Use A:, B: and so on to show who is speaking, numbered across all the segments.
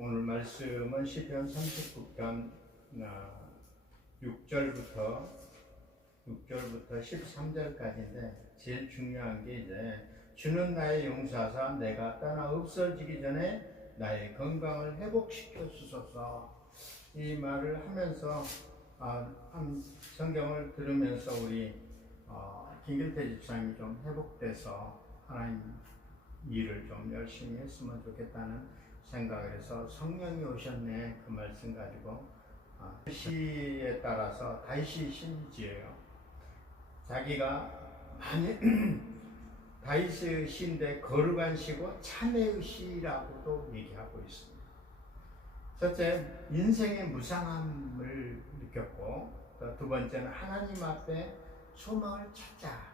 A: 오늘 말씀은 시편 39편 6절부터 6절부터 13절까지인데 제일 중요한 게 이제 주는 나의 용사사 내가 떠나 없어지기 전에 나의 건강을 회복시켜 주소서. 이 말을 하면서 아, 한 성경을 들으면서 우리 어, 김길태 집사님이 좀 회복돼서 하나님 일을 좀 열심히 했으면 좋겠다는 생각을 해서 성령이 오셨네 그 말씀 가지고 아, 시에 따라서 다윗이 신지예요. 자기가 많이 다윗의 시인데 거룩한 시고 참회의 시라고도 얘기하고 있습니다. 첫째 인생의 무상함을 느꼈고 또두 번째는 하나님 앞에 소망을 찾자.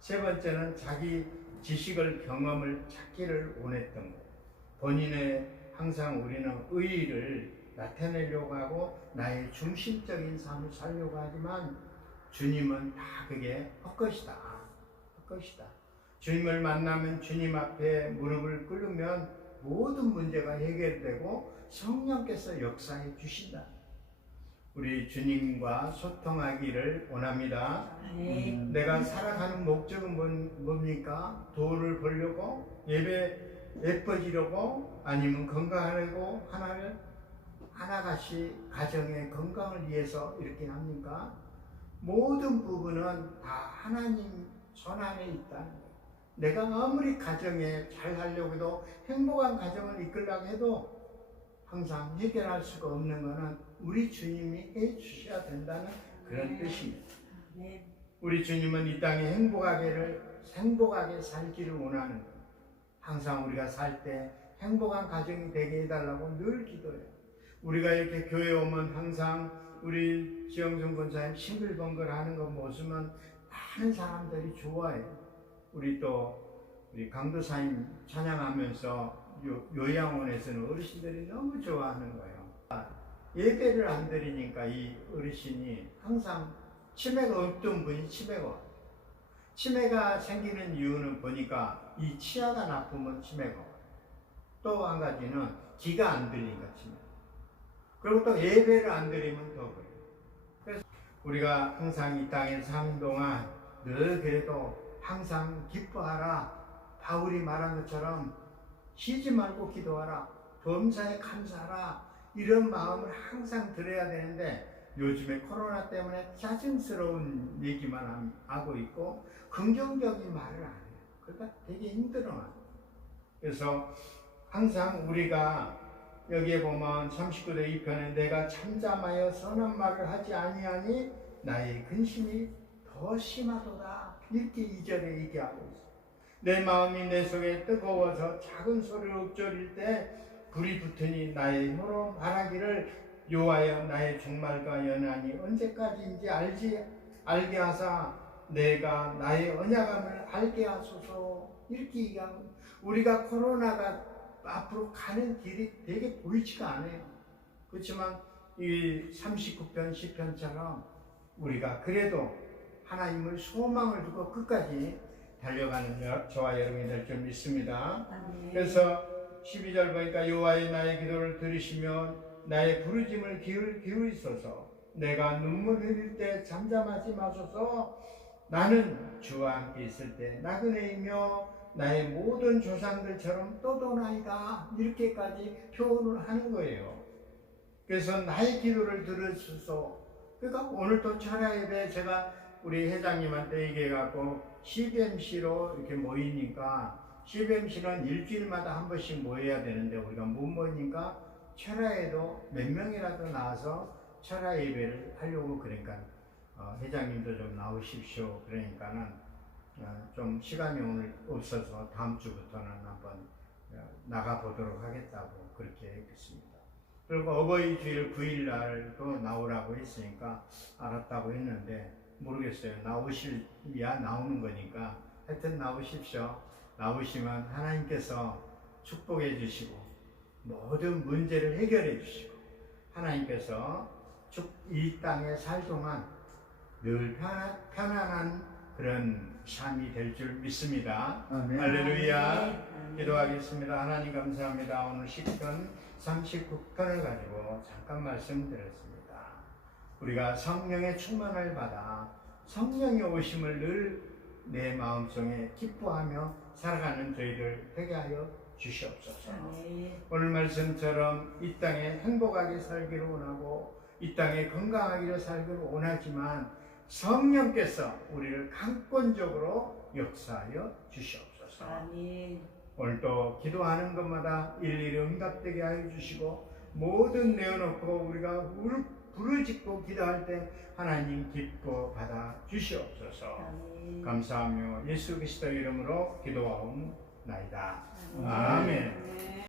A: 세 번째는 자기 지식을 경험을 찾기를 원했던 것. 본인의 항상 우리는 의의를 나타내려고 하고 나의 중심적인 삶을 살려고 하지만 주님은 다 그게 헛것이다. 헛것이다. 주님을 만나면 주님 앞에 무릎을 꿇으면 모든 문제가 해결되고 성령께서 역사해 주신다. 우리 주님과 소통하기를 원합니다.
B: 네.
A: 내가 살아가는 목적은 뭔- 뭡니까? 돈을 벌려고 예배 예뻐지려고 아니면 건강하려고 하나를 하나같이 가정의 건강을 위해서 이렇게 합니까? 모든 부분은 다 하나님 손 안에 있다는 거예요. 내가 아무리 가정에 잘 하려고 해도 행복한 가정을 이끌려고 해도 항상 해결할 수가 없는 것은 우리 주님이 해 주셔야 된다는 그런
B: 네.
A: 뜻입니다.
B: 네.
A: 우리 주님은 이 땅에 행복하게를 행복하게 살기를 원하는 거예요. 항상 우리가 살 때 행복한 가정이 되게 해달라고 늘 기도해요. 우리가 이렇게 교회 오면 항상 우리 지영준 권사님 싱글벙글 하는 거 모습은 많은 사람들이 좋아해요. 우리 또 우리 강도사님 찬양하면서 요, 요양원에서는 어르신들이 너무 좋아하는 거예요. 아, 예배를 안 드리니까 이 어르신이 항상 치매가 없던 분이 치매가 와요. 치매가 생기는 이유는 보니까 이 치아가 나쁘면 치매가 와요. 또 한 가지는 기가 안 들리니까 치매. 그리고 또 예배를 안 드리면 더 그래요. 그래서 우리가 항상 이 땅에 사는 동안 늘 그래도 항상 기뻐하라. 바울이 말한 것처럼 쉬지 말고 기도하라. 범사에 감사하라. 이런 마음을 항상 들어야 되는데 요즘에 코로나 때문에 짜증스러운 얘기만 함- 하고 있고 긍정적인 말을 안 해요. 그러니까 되게 힘들어. 그래서 항상 우리가 여기에 보면 39대 2편에 내가 참잠하여 선한 말을 하지 아니하니 나의 근심이 더 심하도다. 이렇게 2절에 얘기하고 있어요. 내 마음이 내 속에 뜨거워서 작은 소리로 읊조릴 때 불이 붙으니 나의 혀로 말하기를 요하여 나의 종말과 연하니 언제까지인지 알지 알게 하사 내가 나의 언약함을 알게 하소서 이렇게 얘기하고 우리가 코로나가 앞으로 가는 길이 되게 보이지가 않아요. 그렇지만 이 39편 10편처럼 우리가 그래도 하나님을 소망을 두고 끝까지 달려가는 여- 저와 여러분이 될 줄 믿습니다.
B: 아멘.
A: 그래서 12절 보니까 여호와의 나의 기도를 들으시며 나의 부르짐을 기울, 기울이소서. 내가 눈물 흘릴 때 잠잠하지 마소서. 나는 주와 함께 있을 때 나그네이며 나의 모든 조상들처럼 떠도나이다. 이렇게까지 표현을 하는 거예요. 그래서 나의 기도를 들으소서. 그러니까 오늘 또 철야 예배 제가 우리 회장님한테 얘기해갖고 CBMC로 이렇게 모이니까 CBMC는 일주일마다 한 번씩 모여야 되는데 우리가 못 모이니까 철야에도 몇 명이라도 나와서 철야 예배를 하려고 그러니까 어, 회장님도 좀 나오십시오 그러니까는 어, 좀 시간이 오늘 없어서 다음 주부터는 한번 어, 나가 보도록 하겠다고 그렇게 했습니다. 그리고 어버이 주일 9일 날도 나오라고 했으니까 알았다고 했는데 모르겠어요. 나오실 야 나오는 거니까 하여튼 나오십시오. 나오시면 하나님께서 축복해 주시고 모든 문제를 해결해 주시고 하나님께서 축- 이 땅에 살 동안 늘 편안, 편안한 그런 삶이 될 줄 믿습니다.
C: 아멘.
A: 할렐루야.
B: 아멘.
A: 기도하겠습니다. 하나님 감사합니다. 오늘 시편 39편을 가지고 잠깐 말씀드렸습니다. 우리가 성령의 충만을 받아 성령의 오심을 늘 내 마음속에 기뻐하며 살아가는 저희들 되게 하여 주시옵소서.
B: 아멘.
A: 오늘 말씀처럼 이 땅에 행복하게 살기를 원하고 이 땅에 건강하게 살기를 원하지만 성령께서 우리를 강권적으로 역사하여 주시옵소서.
B: 아멘.
A: 오늘도 기도하는 것마다 일일이 응답되게 하여 주시고 모든 내어놓고 우리가 울- 부르짖고 기도할 때 하나님 기뻐 받아 주시옵소서.
B: 아멘.
A: 감사하며 예수 그리스도 이름으로 기도하옵나이다.
B: 아멘.
A: 아멘.
B: 아멘.